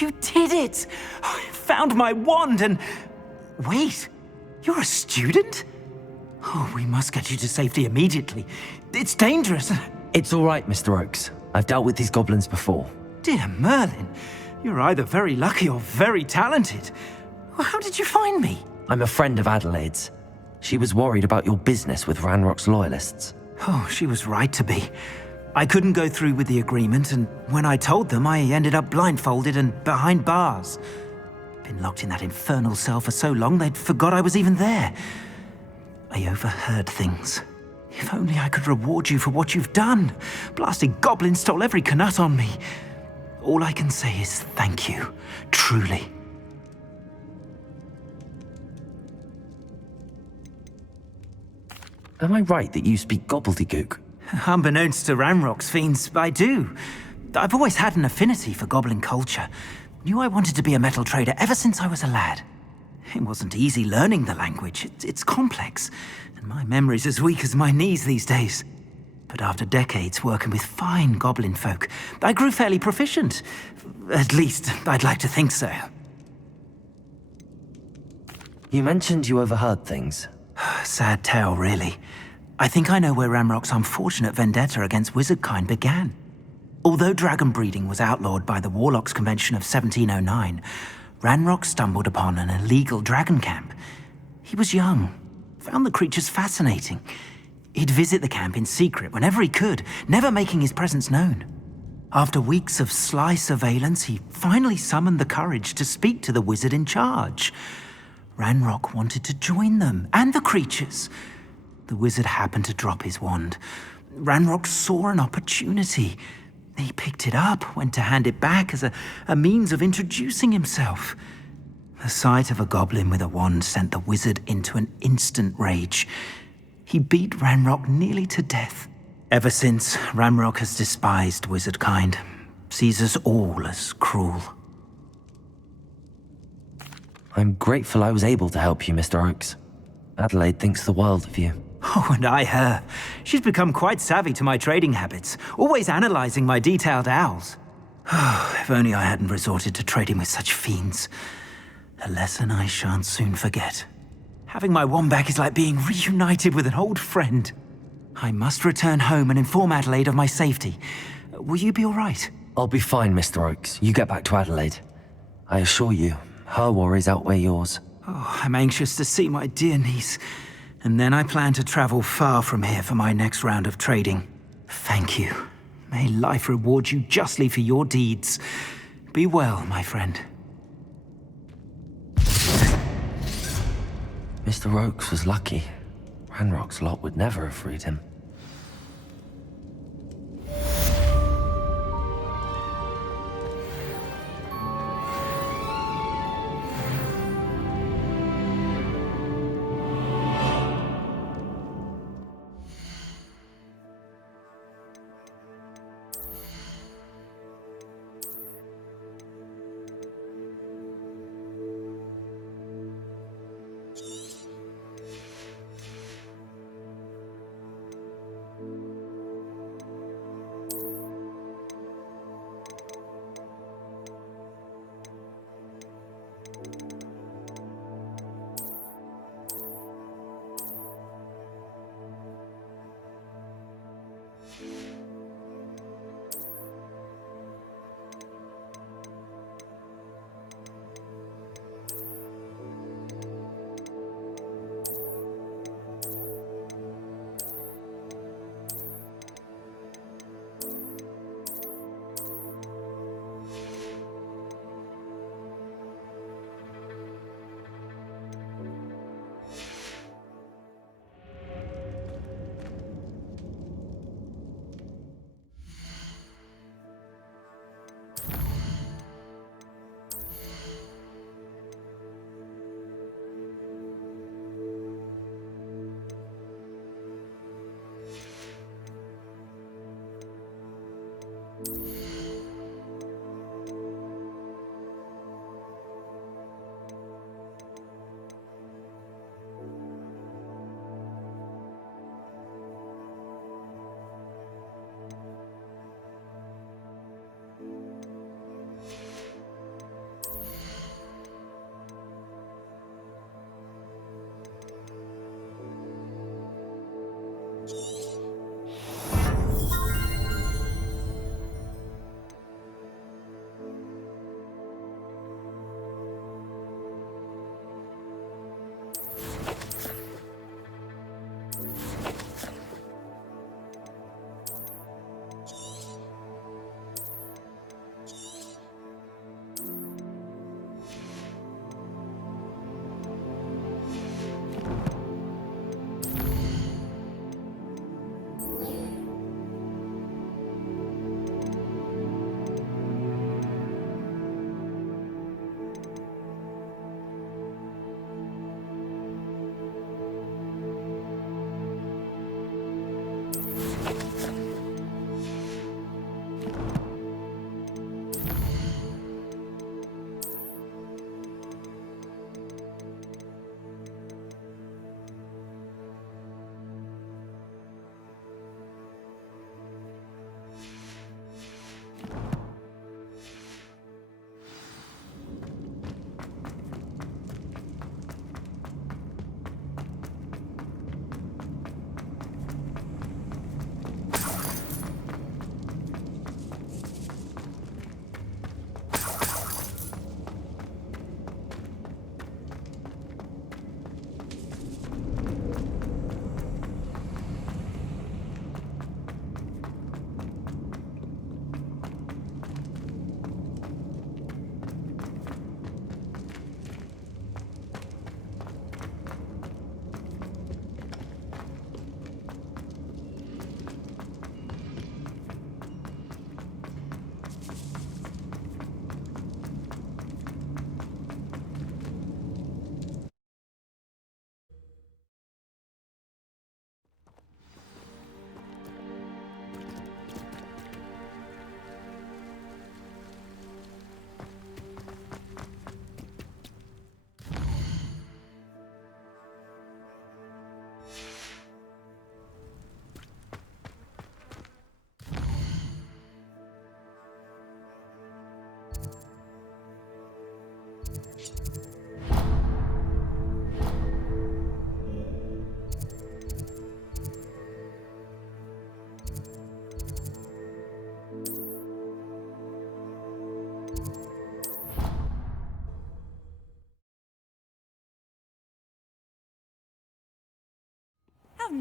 You did it! I found my wand and... Wait, you're a student? Oh, we must get you to safety immediately. It's dangerous. It's all right, Mr. Oakes. I've dealt with these goblins before. Dear Merlin, you're either very lucky or very talented. Well, how did you find me? I'm a friend of Adelaide's. She was worried about your business with Ranrock's loyalists. Oh, she was right to be. I couldn't go through with the agreement, and when I told them, I ended up blindfolded and behind bars. Been locked in that infernal cell for so long, they'd forgot I was even there. I overheard things. If only I could reward you for what you've done. Blasted goblins stole every knut on me. All I can say is thank you, truly. Am I right that you speak gobbledygook? Unbeknownst to Ranrock's fiends, I do. I've always had an affinity for goblin culture. Knew I wanted to be a metal trader ever since I was a lad. It wasn't easy learning the language. It's complex, and my memory's as weak as my knees these days. But after decades working with fine goblin folk, I grew fairly proficient. At least, I'd like to think so. You mentioned you overheard things. Sad tale, really. I think I know where Ranrock's unfortunate vendetta against wizardkind began. Although dragon breeding was outlawed by the Warlocks Convention of 1709, Ranrock stumbled upon an illegal dragon camp. He was young, found the creatures fascinating. He'd visit the camp in secret whenever he could, never making his presence known. After weeks of sly surveillance, he finally summoned the courage to speak to the wizard in charge. Ranrock wanted to join them, and the creatures. The wizard happened to drop his wand. Ranrock saw an opportunity. He picked it up, went to hand it back as a means of introducing himself. The sight of a goblin with a wand sent the wizard into an instant rage. He beat Ranrock nearly to death. Ever since, Ranrock has despised wizardkind, sees us all as cruel. I'm grateful I was able to help you, Mr. Oakes. Adelaide thinks the world of you. Oh, and I her. She's become quite savvy to my trading habits, always analyzing my detailed owls. Oh, if only I hadn't resorted to trading with such fiends. A lesson I shan't soon forget. Having my wand back is like being reunited with an old friend. I must return home and inform Adelaide of my safety. Will you be all right? I'll be fine, Mr. Oakes. You get back to Adelaide. I assure you, her worries outweigh yours. Oh, I'm anxious to see my dear niece. And then I plan to travel far from here for my next round of trading. Thank you. May life reward you justly for your deeds. Be well, my friend. Mr. Oakes was lucky. Ranrock's lot would never have freed him.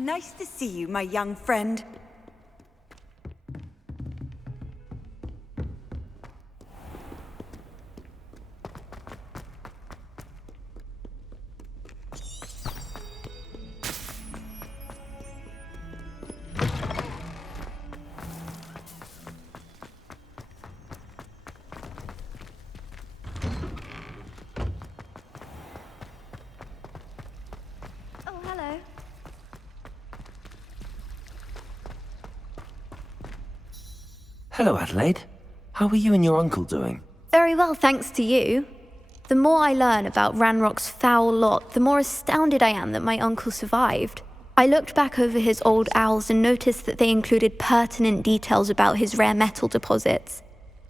Nice to see you, my young friend. Oh, hello. Hello, Adelaide. How are you and your uncle doing? Very well, thanks to you. The more I learn about Ranrock's foul lot, the more astounded I am that my uncle survived. I looked back over his old owls and noticed that they included pertinent details about his rare metal deposits.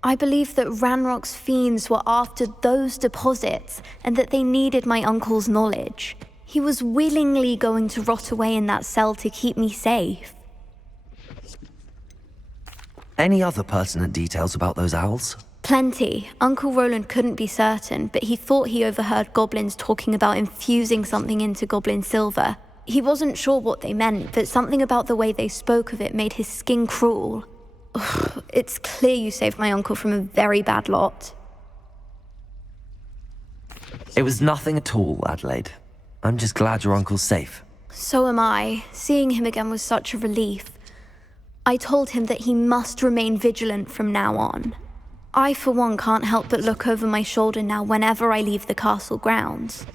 I believe that Ranrock's fiends were after those deposits and that they needed my uncle's knowledge. He was willingly going to rot away in that cell to keep me safe. Any other pertinent details about those owls? Plenty. Uncle Roland couldn't be certain, but he thought he overheard goblins talking about infusing something into goblin silver. He wasn't sure what they meant, but something about the way they spoke of it made his skin crawl. Ugh, it's clear you saved my uncle from a very bad lot. It was nothing at all, Adelaide. I'm just glad your uncle's safe. So am I. Seeing him again was such a relief. I told him that he must remain vigilant from now on. I, for one, can't help but look over my shoulder now whenever I leave the castle grounds.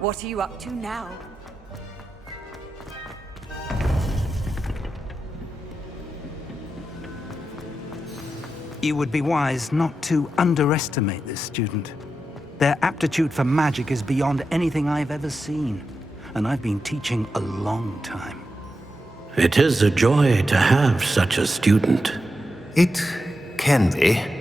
What are you up to now? You would be wise not to underestimate this student. Their aptitude for magic is beyond anything I've ever seen, and I've been teaching a long time. It is a joy to have such a student. It can be.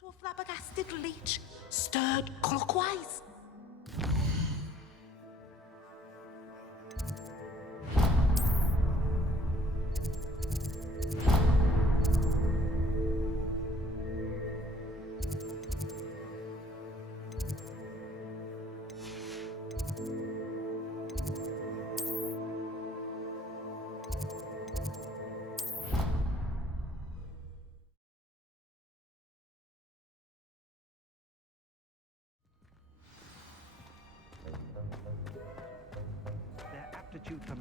To a flabbergasted leech, stirred clockwise.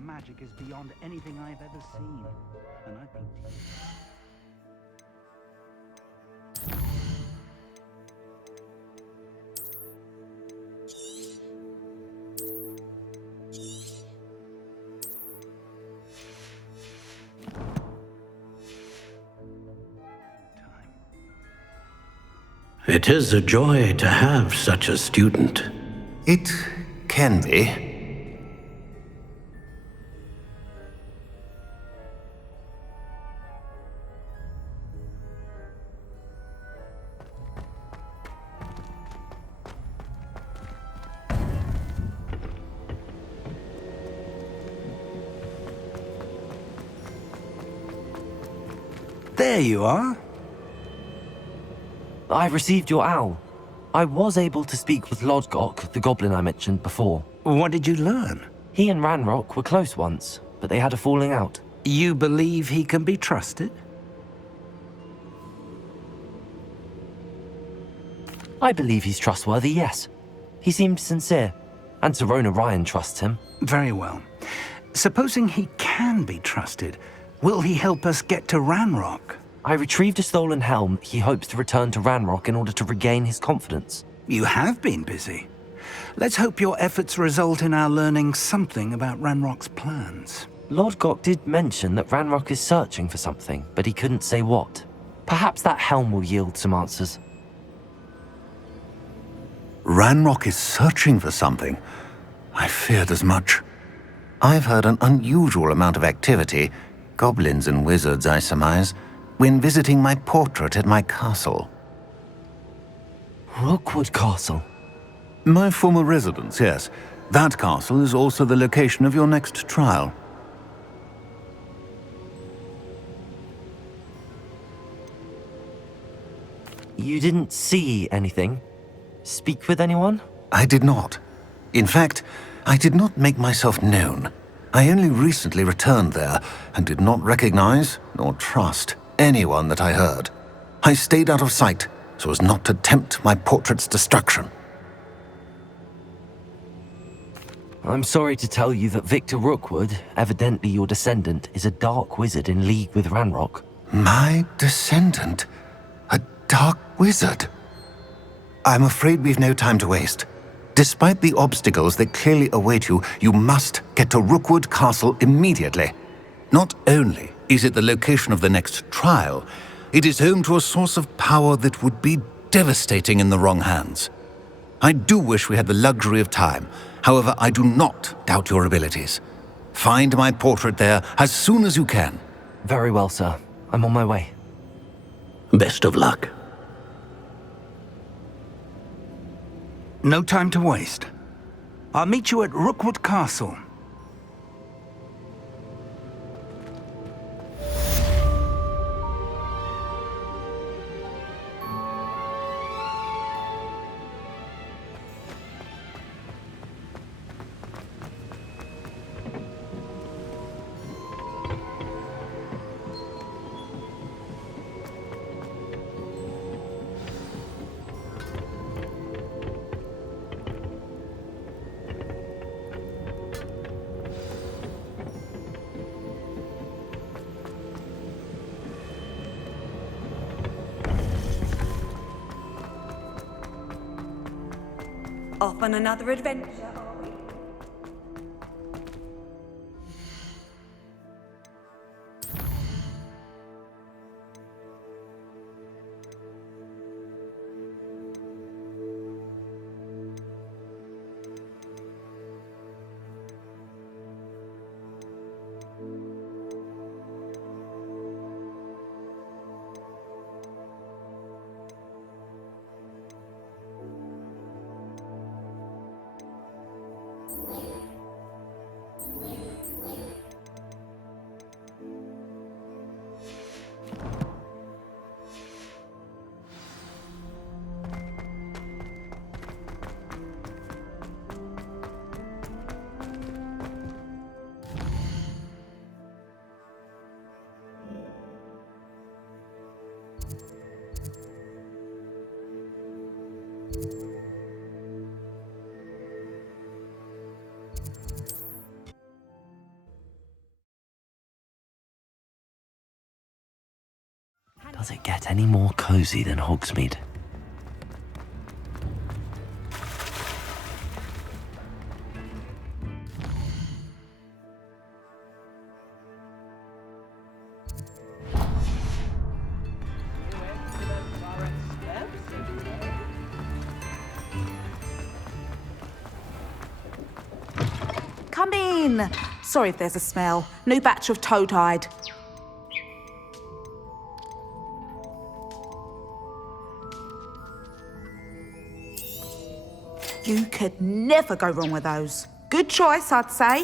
magic is beyond anything I've ever seen. And I've been teaching. It is a joy to have such a student. It can be. There you are. I received your owl. I was able to speak with Lodgok, the goblin I mentioned before. What did you learn? He and Ranrock were close once, but they had a falling out. You believe he can be trusted? I believe he's trustworthy, yes. He seemed sincere, and Serona Ryan trusts him. Very well. Supposing he can be trusted, will he help us get to Ranrock? I retrieved a stolen helm he hopes to return to Ranrock in order to regain his confidence. You have been busy. Let's hope your efforts result in our learning something about Ranrock's plans. Lodgok did mention that Ranrock is searching for something, but he couldn't say what. Perhaps that helm will yield some answers. Ranrock is searching for something. I feared as much. I've heard an unusual amount of activity, goblins and wizards, I surmise, when visiting my portrait at my castle. Rookwood Castle? My former residence, yes. That castle is also the location of your next trial. You didn't see anything? Speak with anyone? I did not. In fact, I did not make myself known. I only recently returned there and did not recognize nor trust anyone that I heard. I stayed out of sight so as not to tempt my portrait's destruction. I'm sorry to tell you that Victor Rookwood, evidently your descendant, is a dark wizard in league with Ranrock. My descendant? A dark wizard? I'm afraid we've no time to waste. Despite the obstacles that clearly await you, you must get to Rookwood Castle immediately. Not only is it the location of the next trial, it is home to a source of power that would be devastating in the wrong hands. I do wish we had the luxury of time. However, I do not doubt your abilities. Find my portrait there as soon as you can. Very well, sir. I'm on my way. Best of luck. No time to waste. I'll meet you at Rookwood Castle. Off on another adventure, are we? Does it get any more cozy than Hogsmeade? Come in. Sorry if there's a smell. New batch of toad-hide. You could never go wrong with those. Good choice, I'd say.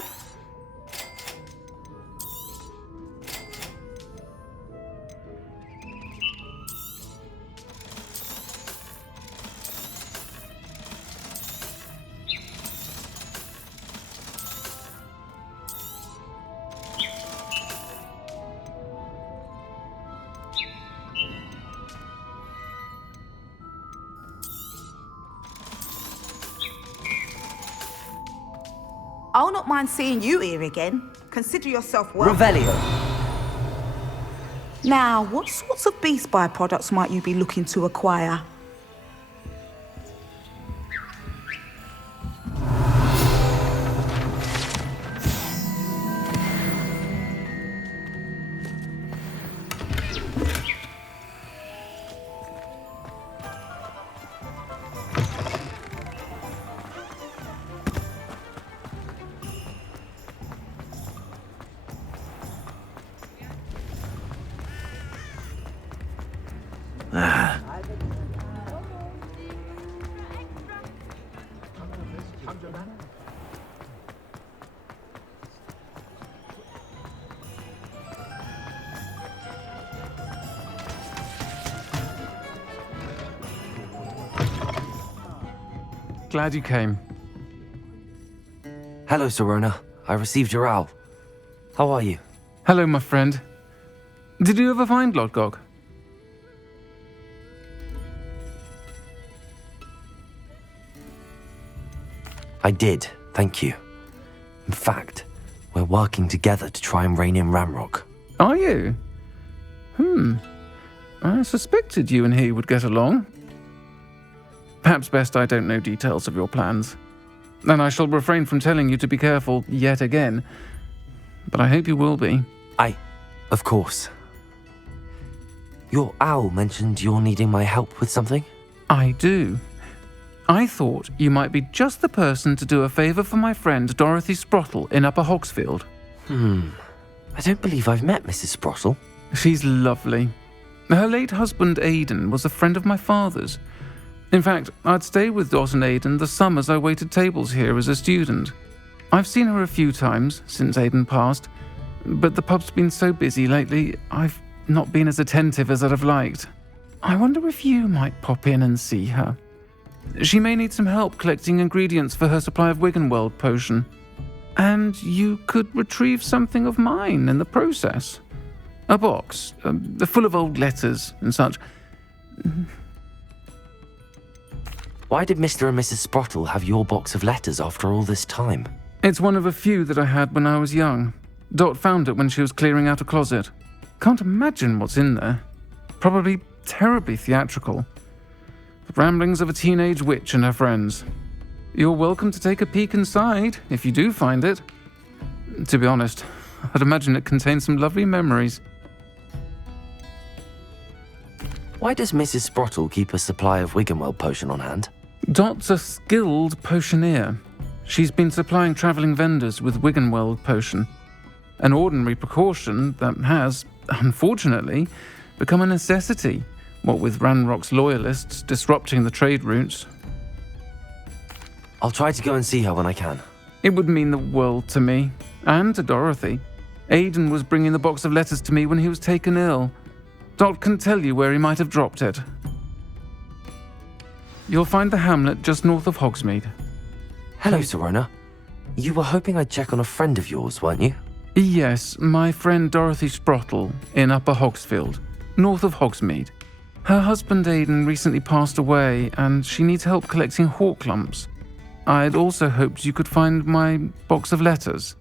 I'll not mind seeing you here again. Consider yourself welcome. Revelio. Now, what sorts of beast byproducts might you be looking to acquire? Glad you came. Hello, Serona. I received your owl. How are you? Hello, my friend. Did you ever find Lodgok? I did, thank you. In fact, we're working together to try and rein in Ranrock. Are you? I suspected you and he would get along. Perhaps best I don't know details of your plans. And I shall refrain from telling you to be careful yet again. But I hope you will be. Of course. Your owl mentioned you're needing my help with something? I do. I thought you might be just the person to do a favour for my friend Dorothy Sprottle in Upper Hogsfield. I don't believe I've met Mrs. Sprottle. She's lovely. Her late husband Aidan was a friend of my father's. In fact, I'd stay with Dot and Aidan the summers I waited tables here as a student. I've seen her a few times since Aidan passed, but the pub's been so busy lately, I've not been as attentive as I'd have liked. I wonder if you might pop in and see her. She may need some help collecting ingredients for her supply of Wiggenweld potion. And you could retrieve something of mine in the process. A box, full of old letters and such. Why did Mr. and Mrs. Sprottle have your box of letters after all this time? It's one of a few that I had when I was young. Dot found it when she was clearing out a closet. Can't imagine what's in there. Probably terribly theatrical. The ramblings of a teenage witch and her friends. You're welcome to take a peek inside, if you do find it. To be honest, I'd imagine it contains some lovely memories. Why does Mrs. Sprottle keep a supply of Wiggenweld potion on hand? Dot's a skilled potioneer. She's been supplying travelling vendors with Wiggenweld potion. An ordinary precaution that has, unfortunately, become a necessity, what with Ranrock's loyalists disrupting the trade routes. I'll try to go and see her when I can. It would mean the world to me, and to Dorothy. Aidan was bringing the box of letters to me when he was taken ill. Dot can tell you where he might have dropped it. You'll find the hamlet just north of Hogsmeade. Hello, Serona. You were hoping I'd check on a friend of yours, weren't you? Yes, my friend Dorothy Sprottle in Upper Hogsfield, north of Hogsmeade. Her husband Aidan recently passed away, and she needs help collecting hawk lumps. I'd also hoped you could find my box of letters.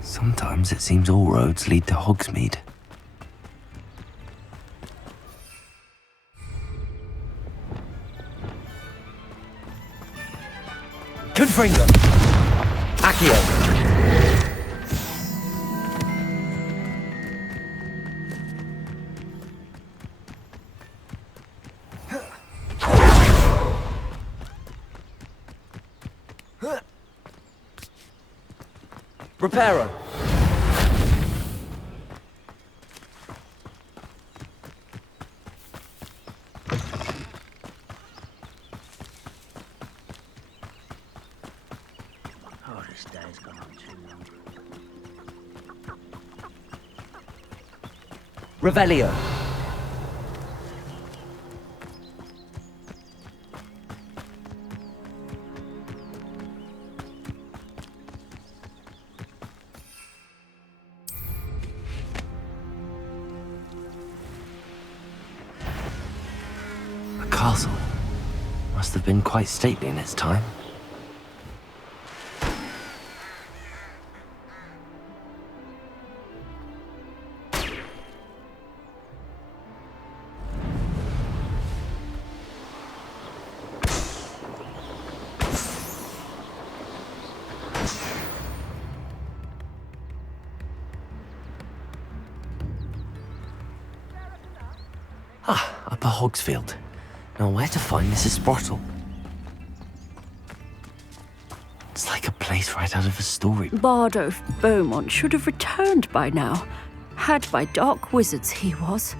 Sometimes it seems all roads lead to Hogsmeade. Confringo! Accio! Reparo! Oh, this day's gone on too long. Revelio! A castle. Must have been quite stately in its time. Upper Hogsfield. Now where to find Mrs. Sprottle? It's like a place right out of a story. Bardo Beaumont should have returned by now. Had by dark wizards he was.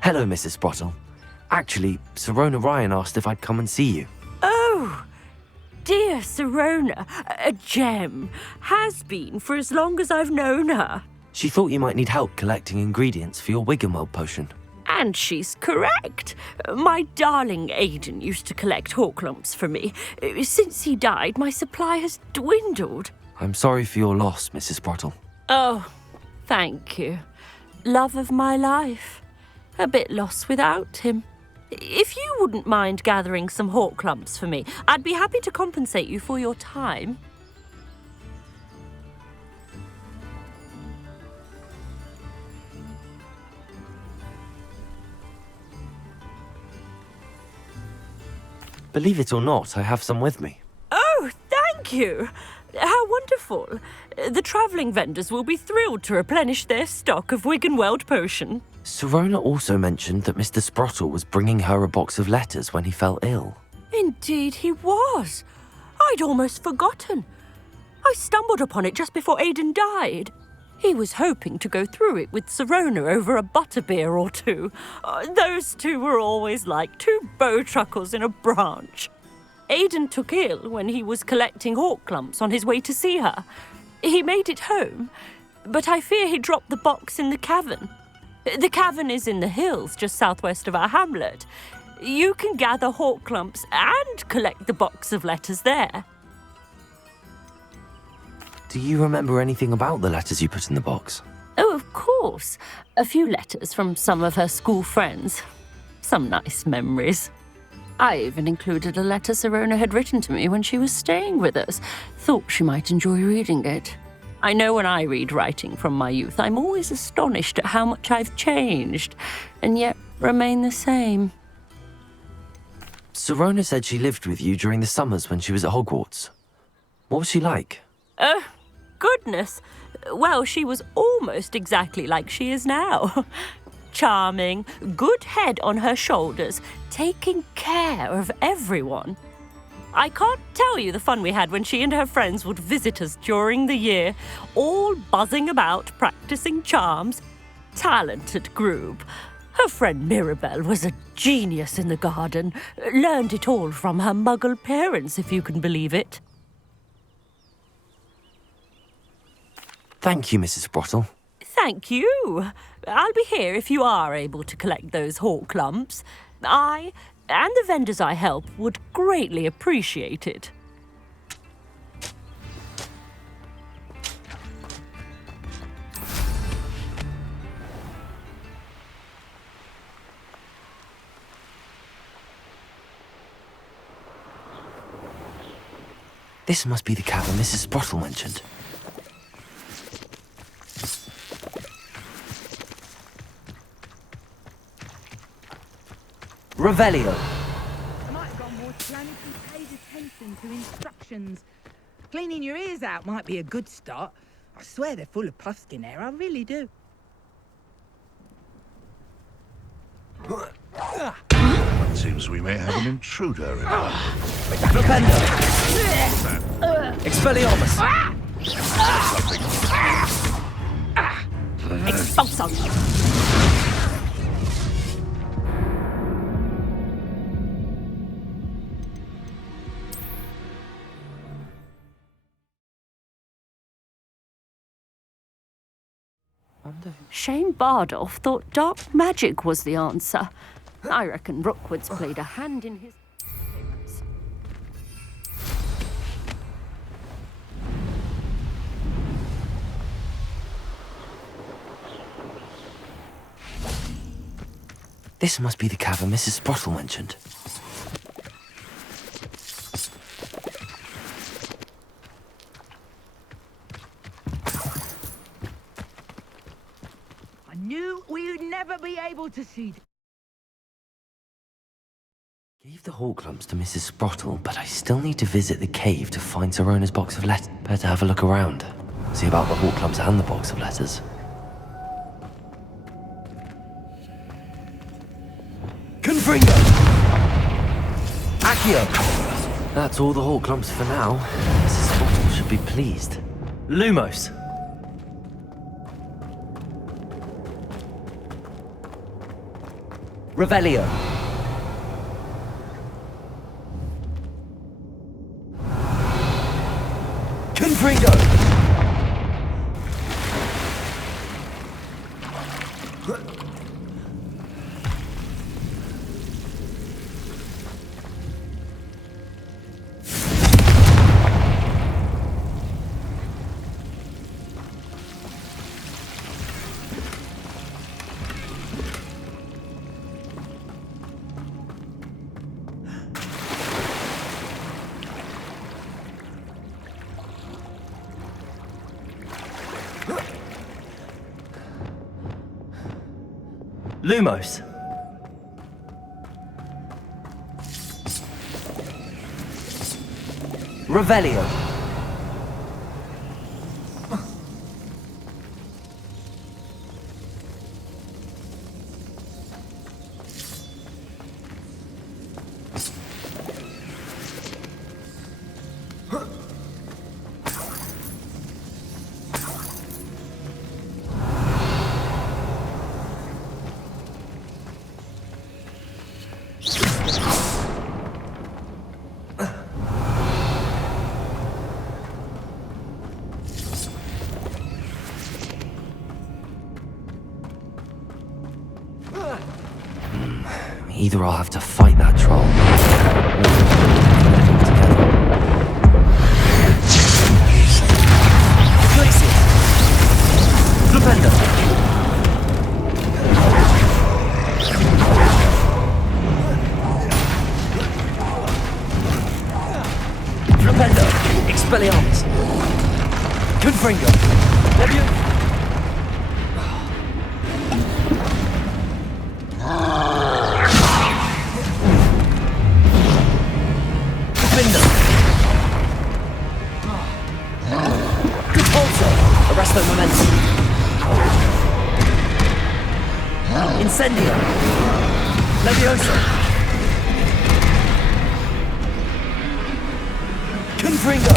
Hello, Mrs. Sprottle. Actually, Sirona Ryan asked if I'd come and see you. Oh, dear Sirona, a gem. Has been for as long as I've known her. She thought you might need help collecting ingredients for your Wiggenweld potion. And she's correct. My darling Aidan used to collect Horklumps for me. Since he died, my supply has dwindled. I'm sorry for your loss, Mrs. Sprottle. Oh, thank you. Love of my life. A bit lost without him. If you wouldn't mind gathering some Horklumps for me, I'd be happy to compensate you for your time. Believe it or not, I have some with me. Oh, thank you. How wonderful. The travelling vendors will be thrilled to replenish their stock of Wiggenweld potion. Sirona also mentioned that Mr. Sprottle was bringing her a box of letters when he fell ill. Indeed he was. I'd almost forgotten. I stumbled upon it just before Aidan died. He was hoping to go through it with Sirona over a butterbeer or two. Those two were always like two bowtruckles in a branch. Aidan took ill when he was collecting Horklumps on his way to see her. He made it home, but I fear he dropped the box in the cavern. The cavern is in the hills just southwest of our hamlet. You can gather Horklumps and collect the box of letters there. Do you remember anything about the letters you put in the box? Oh, of course. A few letters from some of her school friends. Some nice memories. I even included a letter Sirona had written to me when she was staying with us. Thought she might enjoy reading it. I know when I read writing from my youth, I'm always astonished at how much I've changed, and yet remain the same. Sirona said she lived with you during the summers when she was at Hogwarts. What was she like? Oh, goodness. Well, she was almost exactly like she is now. Charming, good head on her shoulders, taking care of everyone. I can't tell you the fun we had when she and her friends would visit us during the year, all buzzing about, practicing charms. Talented group. Her friend Mirabelle was a genius in the garden. Learned it all from her muggle parents, if you can believe it. Thank you, Mrs. Sprottle. Thank you. I'll be here if you are able to collect those Horklumps. I and the vendors I help would greatly appreciate it. This must be the cavern Mrs. Sprottle mentioned. Revelio. I might have gone more to plan if you paid attention to instructions. Cleaning your ears out might be a good start. I swear they're full of puffskin hair, I really do. It seems we may have an intruder in our... Flipendo! Expelliarmus! Expulso! Shane Bardolph thought dark magic was the answer. I reckon Rookwood's played a hand in his... This must be the cavern Mrs. Sprottle mentioned. I knew we would never be able to see... Gave the hawk lumps to Mrs. Sprottle, but I still need to visit the cave to find Sirona's box of letters. Better have a look around. See about the hawk lumps and the box of letters. Confringo! Accio! That's all the hawk lumps for now. Mrs. Sprottle should be pleased. Lumos! Revelio! Confringo! Lumos. Revelio. Either I'll have to fight that troll, Glacier! Flipendo! Flipendo! Expelliarmus! Confringo! Nebula! Arresto momentum. Incendio. Levioso. Confringo.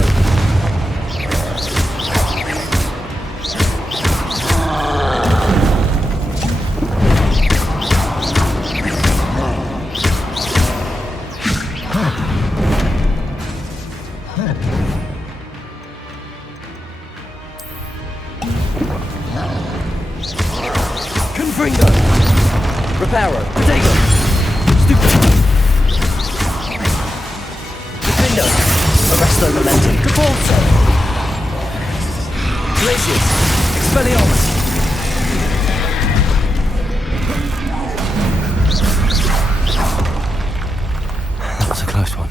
Confringo! Reparo! Potato! Stupid! Defendo! Arresto momentum! Capulso! Glaciers! Expelliarmus! That was a close one.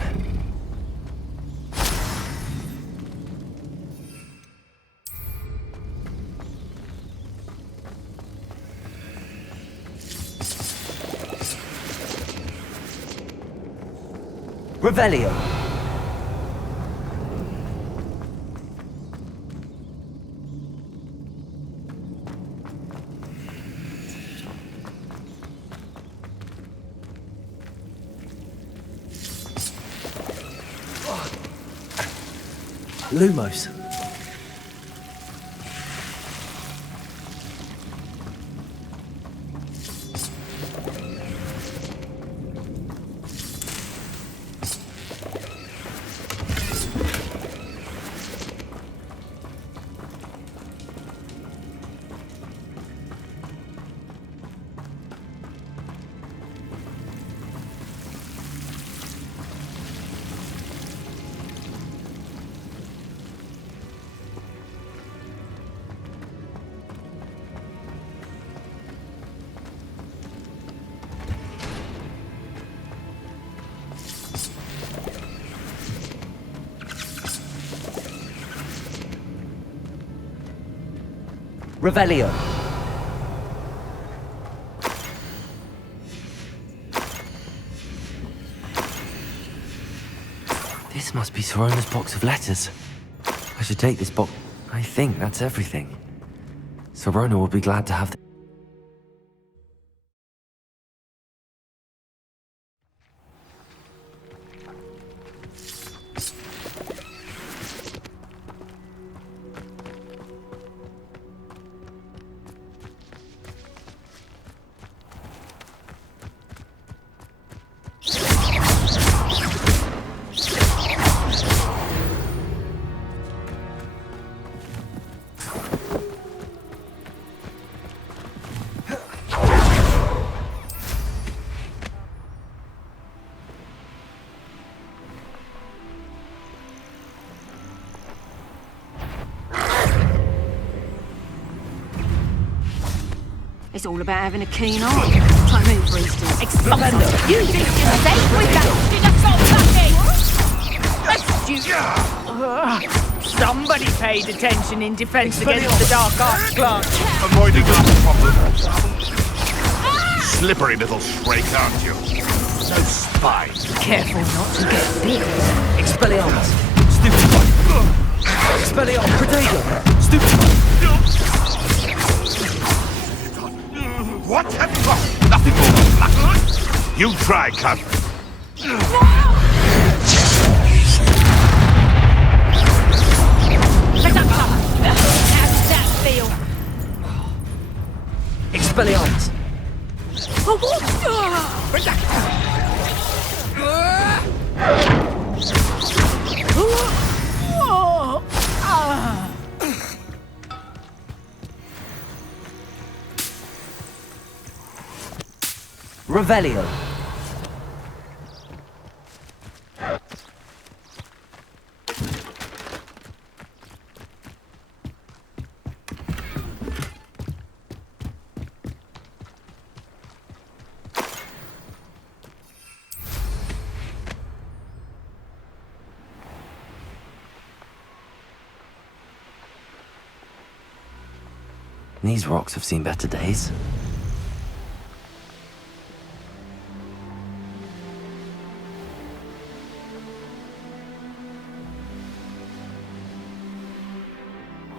Revelio. Lumos. Revelio. This must be Sorona's box of letters. I should take this box. I think that's everything. Sorona will be glad to have the It's all about having a keen eye. Try and move, for instance. Explosive. You think you're safe with that? That's stupid. Somebody paid attention in defense against the dark arts class. Avoiding that problem. Slippery little snake, aren't you? No spine. Careful not to get bit. Expelliarmus. Stupid one. Expelliarmus. Protego. Stupid one. What have you got? Nothing more than black. You try, cut. Let up, How does that feel? Expelliarmus. Revelio. These rocks have seen better days.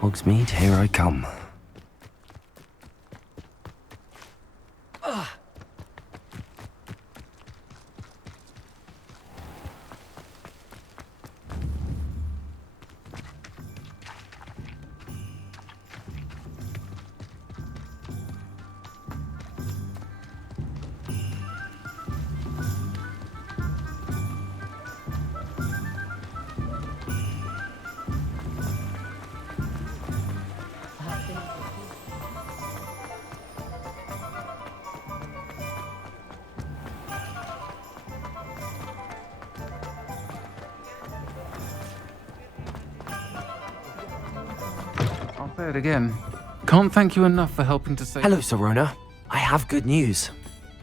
Hogsmeade, here I come. I'll say it again. Can't thank you enough for helping to save... Hello, Sorona. I have good news.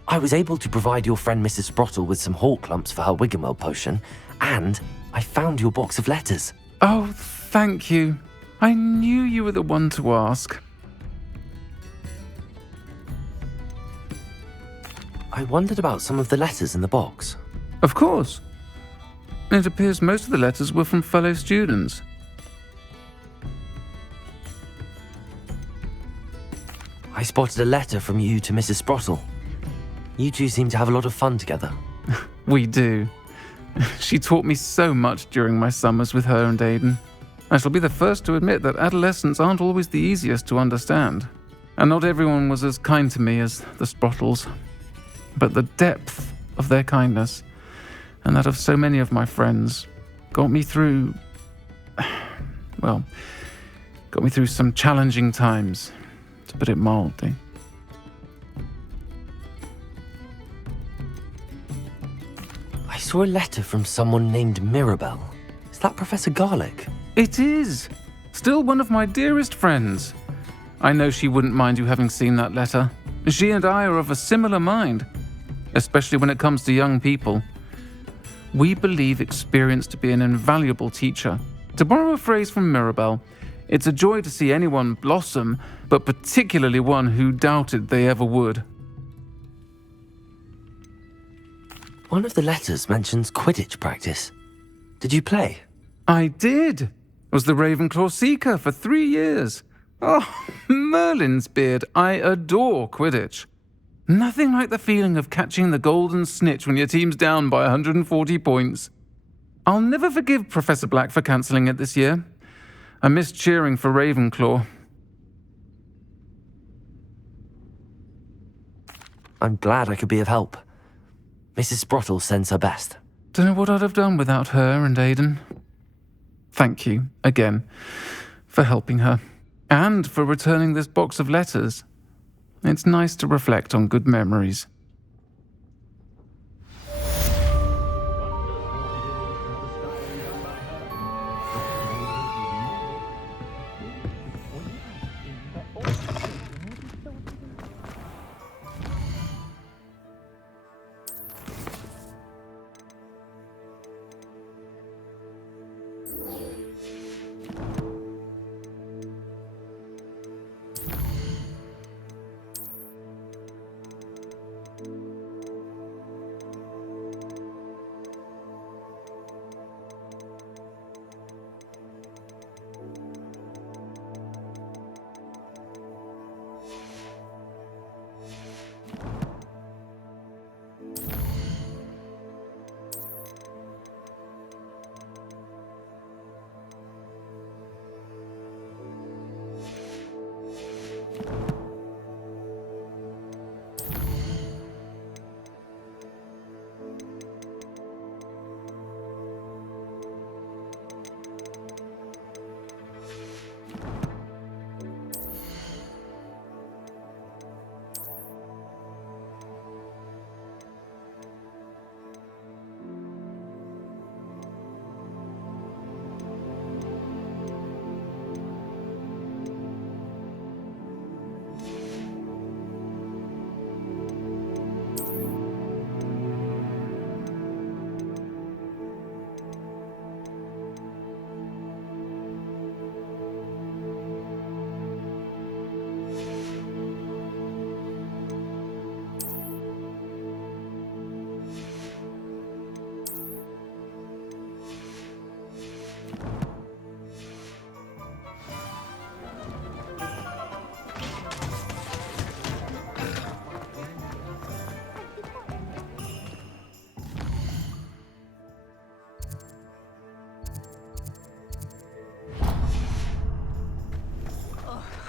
I was able to provide your friend Mrs. Sprottle with some hawk lumps for her Wiggenweld potion, and I found your box of letters. Oh, thank you. I knew you were the one to ask. I wondered about some of the letters in the box. Of course. It appears most of the letters were from fellow students. I spotted a letter from you to Mrs. Sprottle. You two seem to have a lot of fun together. We do. She taught me so much during my summers with her and Aidan. I shall be the first to admit that adolescents aren't always the easiest to understand. And not everyone was as kind to me as the Sprottles. But the depth of their kindness, and that of so many of my friends, got me through some challenging times, to put it mildly. I saw a letter from someone named Mirabelle. Is that Professor Garlick? It is! Still one of my dearest friends. I know she wouldn't mind you having seen that letter. She and I are of a similar mind, especially when it comes to young people. We believe experience to be an invaluable teacher. To borrow a phrase from Mirabelle, it's a joy to see anyone blossom, but particularly one who doubted they ever would. One of the letters mentions Quidditch practice. Did you play? I did. Was the Ravenclaw Seeker for 3 years. Oh, Merlin's beard, I adore Quidditch. Nothing like the feeling of catching the golden snitch when your team's down by 140 points. I'll never forgive Professor Black for cancelling it this year. I missed cheering for Ravenclaw. I'm glad I could be of help. Mrs. Sprottle sends her best. Don't know what I'd have done without her and Aidan. Thank you, again, for helping her. And for returning this box of letters. It's nice to reflect on good memories.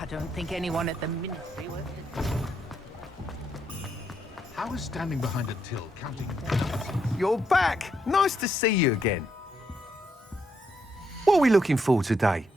I don't think anyone at the ministry was... How is standing behind a till counting? You're back! Nice to see you again. What are we looking for today?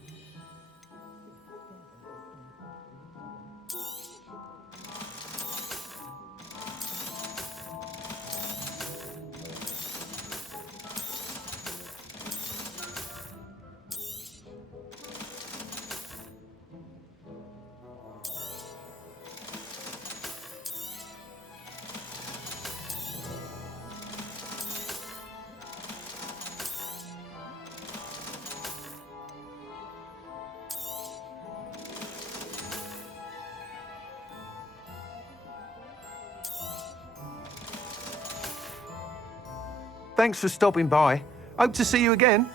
Thanks for stopping by. Hope to see you again.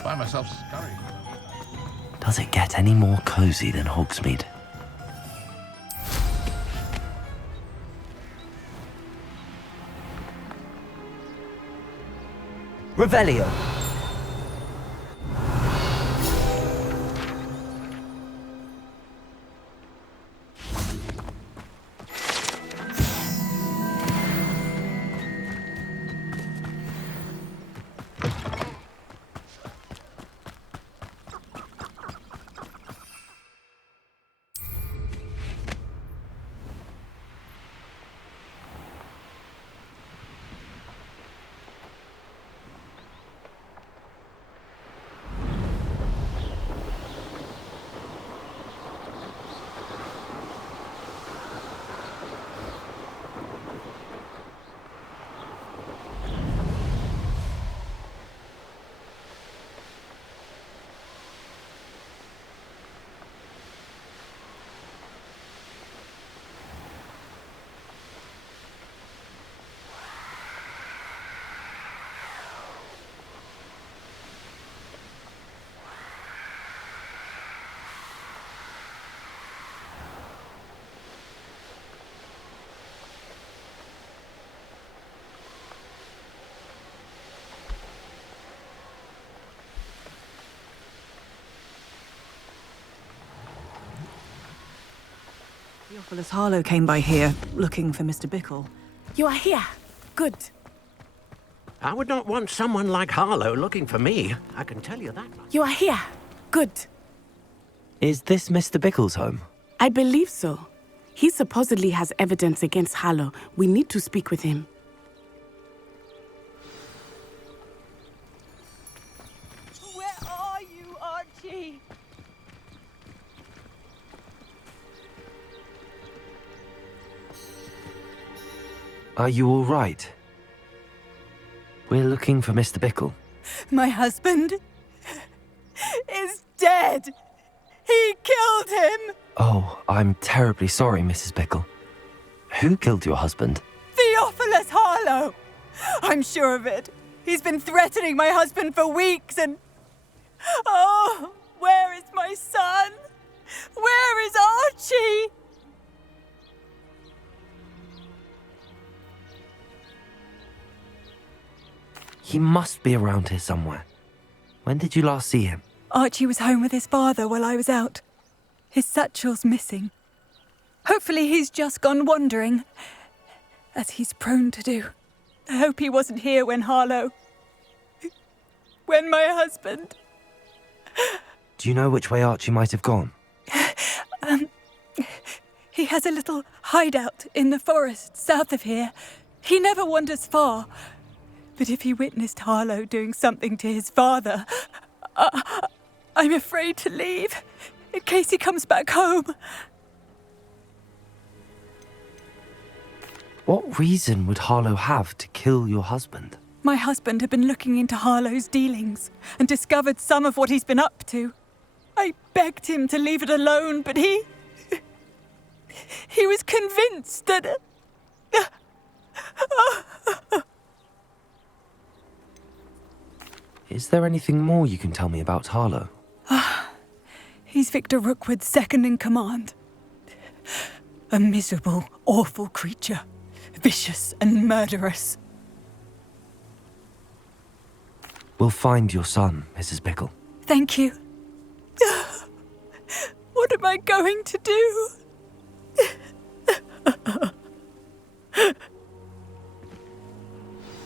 Find myself scurrying. Does it get any more cozy than Hogsmeade? Revelio. Theophilus Harlow came by here, looking for Mr. Bickle. You are here. Good. I would not want someone like Harlow looking for me. I can tell you that much. You are here. Good. Is this Mr. Bickle's home? I believe so. He supposedly has evidence against Harlow. We need to speak with him. Where are you, Archie? Are you all right? We're looking for Mr. Bickle. My husband is dead. He killed him. Oh, I'm terribly sorry, Mrs. Bickle. Who killed your husband? Theophilus Harlow. I'm sure of it. He's been threatening my husband for weeks and... Oh, where is my son? Where is Archie? He must be around here somewhere. When did you last see him? Archie was home with his father while I was out. His satchel's missing. Hopefully he's just gone wandering, as he's prone to do. I hope he wasn't here when Harlow... when my husband... Do you know which way Archie might have gone? He has a little hideout in the forest south of here. He never wanders far. But if he witnessed Harlow doing something to his father, I'm afraid to leave, in case he comes back home. What reason would Harlow have to kill your husband? My husband had been looking into Harlow's dealings and discovered some of what he's been up to. I begged him to leave it alone, but he was convinced that... Is there anything more you can tell me about Harlow? He's Victor Rookwood's second in command. A miserable, awful creature. Vicious and murderous. We'll find your son, Mrs. Bickle. Thank you. What am I going to do?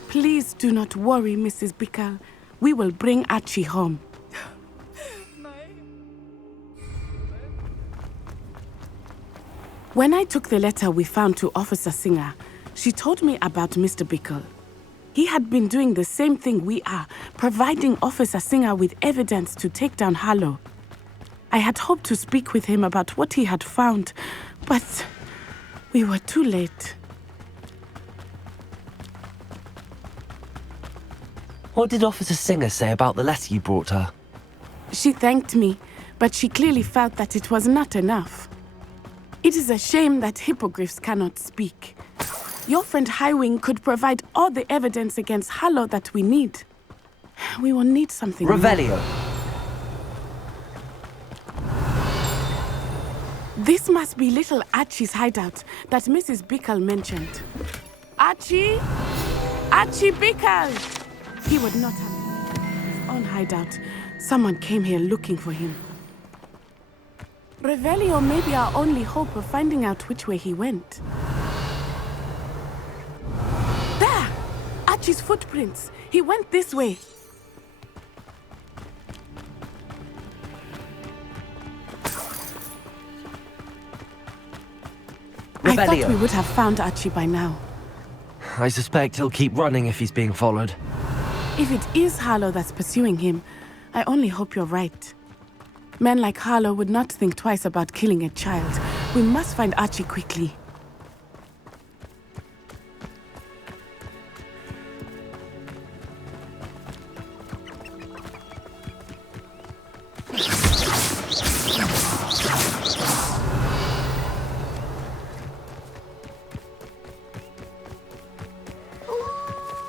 Please do not worry, Mrs. Bickle. We will bring Archie home. When I took the letter we found to Officer Singer, she told me about Mr. Bickle. He had been doing the same thing we are, providing Officer Singer with evidence to take down Harlow. I had hoped to speak with him about what he had found, but we were too late. What did Officer Singer say about the letter you brought her? She thanked me, but she clearly felt that it was not enough. It is a shame that hippogriffs cannot speak. Your friend Highwing could provide all the evidence against Harlow that we need. We will need something Revelio. more. This must be little Archie's hideout that Mrs. Bickle mentioned. Archie? Archie Bickle! He would not have his own hideout. Someone came here looking for him. Revelio may be our only hope of finding out which way he went. There! Archie's footprints. He went this way. I thought we would have found Archie by now. I suspect he'll keep running if he's being followed. If it is Harlow that's pursuing him, I only hope you're right. Men like Harlow would not think twice about killing a child. We must find Archie quickly.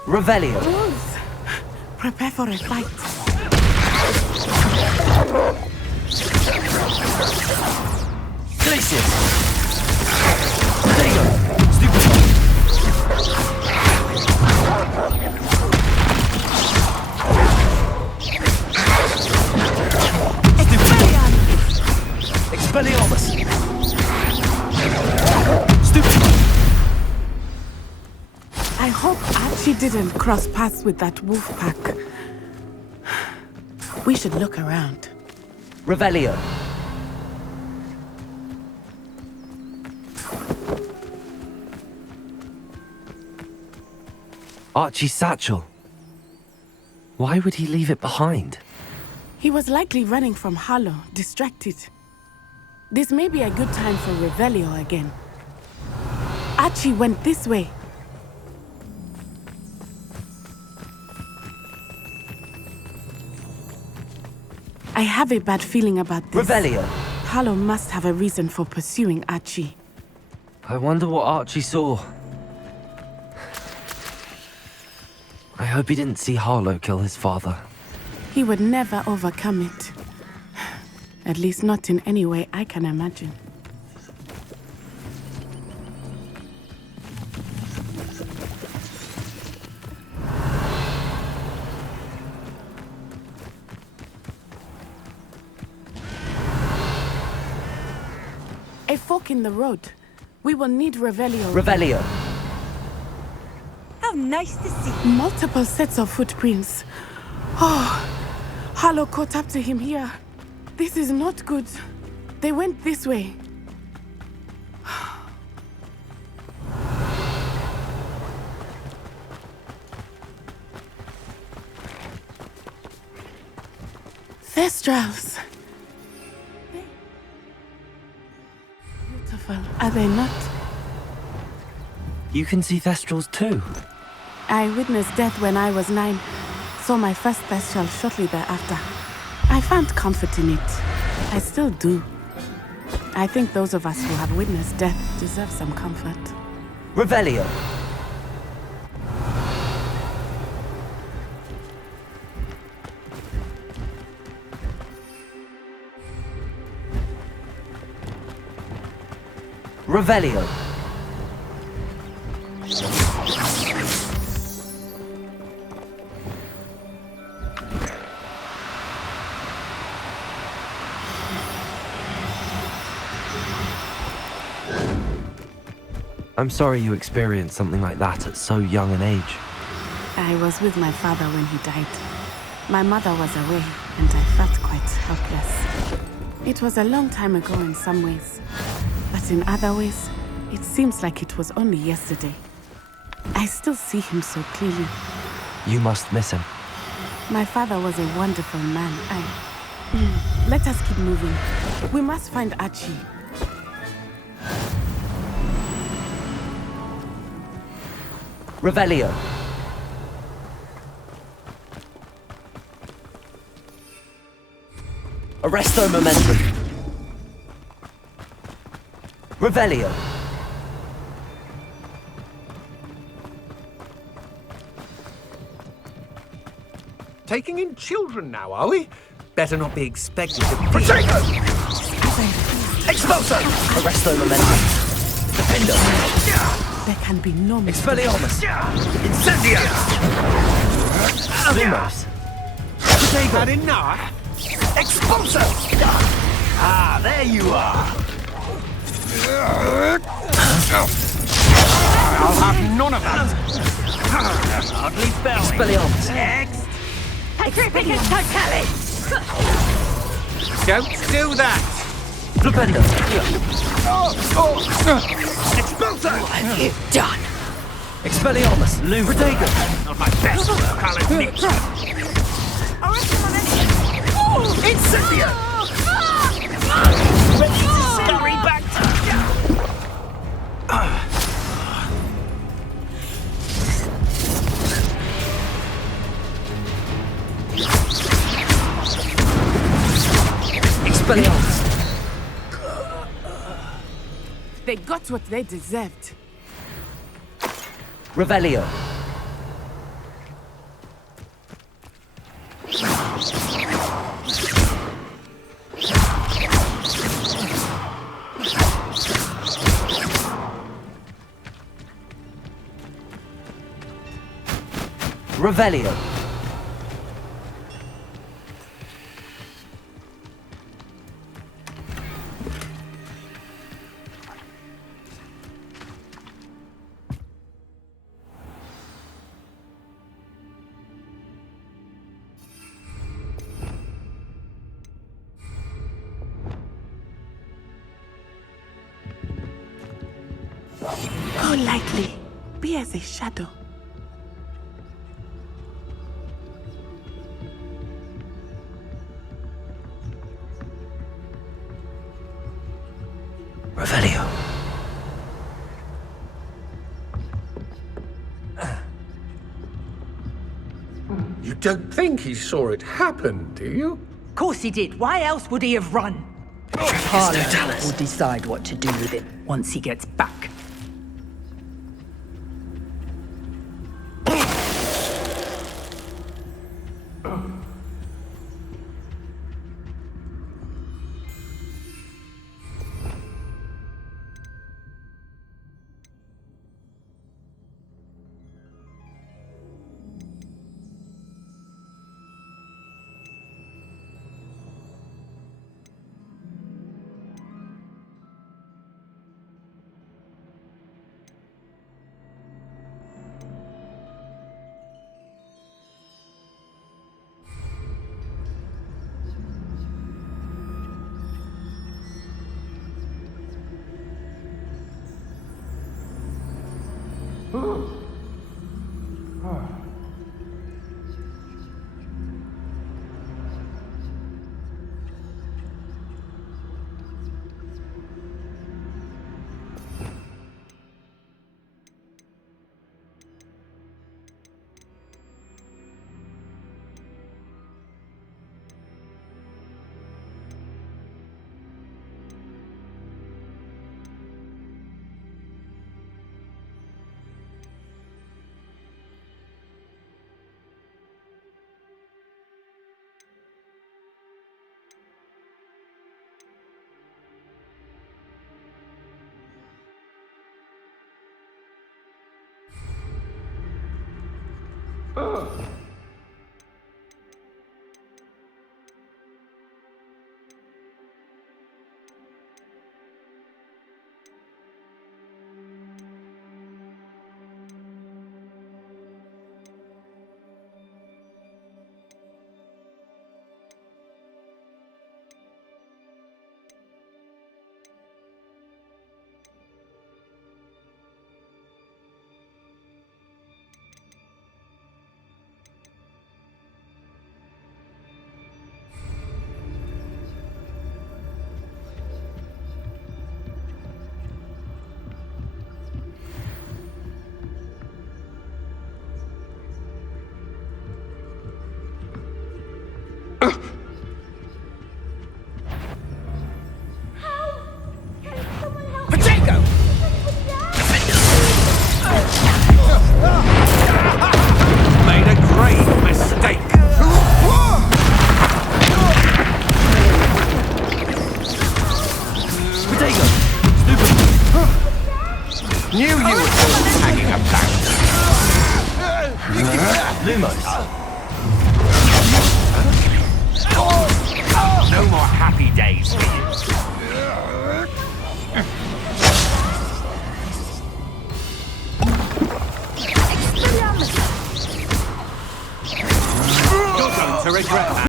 Revelio. Wolves! Prepare for a fight. Glacius! Dago! Stupid! Expelliarmus! Stupid! I hope Archie didn't cross paths with that wolf pack. We should look around. Revelio. Archie's satchel. Why would he leave it behind? He was likely running from Harlow, distracted. This may be a good time for Revelio again. Archie went this way. I have a bad feeling about this. Revelio. Harlow must have a reason for pursuing Archie. I wonder what Archie saw. I hope he didn't see Harlow kill his father. He would never overcome it. At least not in any way I can imagine. A fork in the road. We will need Revelio. Revelio. How nice to see. Multiple sets of footprints. Oh, Harlow caught up to him here. This is not good. They went this way. Thestrals. Beautiful, are they not? You can see Thestrals too. I witnessed death when I was 9. Saw my first Thestral shortly thereafter. I found comfort in it. I still do. I think those of us who have witnessed death deserve some comfort. Revelio. Revelio. I'm sorry you experienced something like that at so young an age. I was with my father when he died. My mother was away, and I felt quite helpless. It was a long time ago in some ways, but in other ways, it seems like it was only yesterday. I still see him so clearly. You must miss him. My father was a wonderful man. Let us keep moving. We must find Archie. Revelio. Arresto momentum. Revelio. Taking in children now, are we? Better not be expected to... Protego! Expulso! Arresto momentum. Defendo. There can be no mistake. Expelliarmus. Incendia! Lumos. Had enough? Expulso! Ah, there you are! I'll have none of that. Hardly fell. Expelliarmus. Next! Petrificus totalis! Don't do that! Flipendo. Expulso! What have you done? Expelliarmus. Protego. Not my best work, I'll admit. Incendia! Ready to scurry back to... Expelliarmus. They got what they deserved. Revelio. Revelio. Go lightly. Be as a shadow. Revelio. You don't think he saw it happen, do you? Of course he did. Why else would he have run? Harlow will decide what to do with him once he gets back.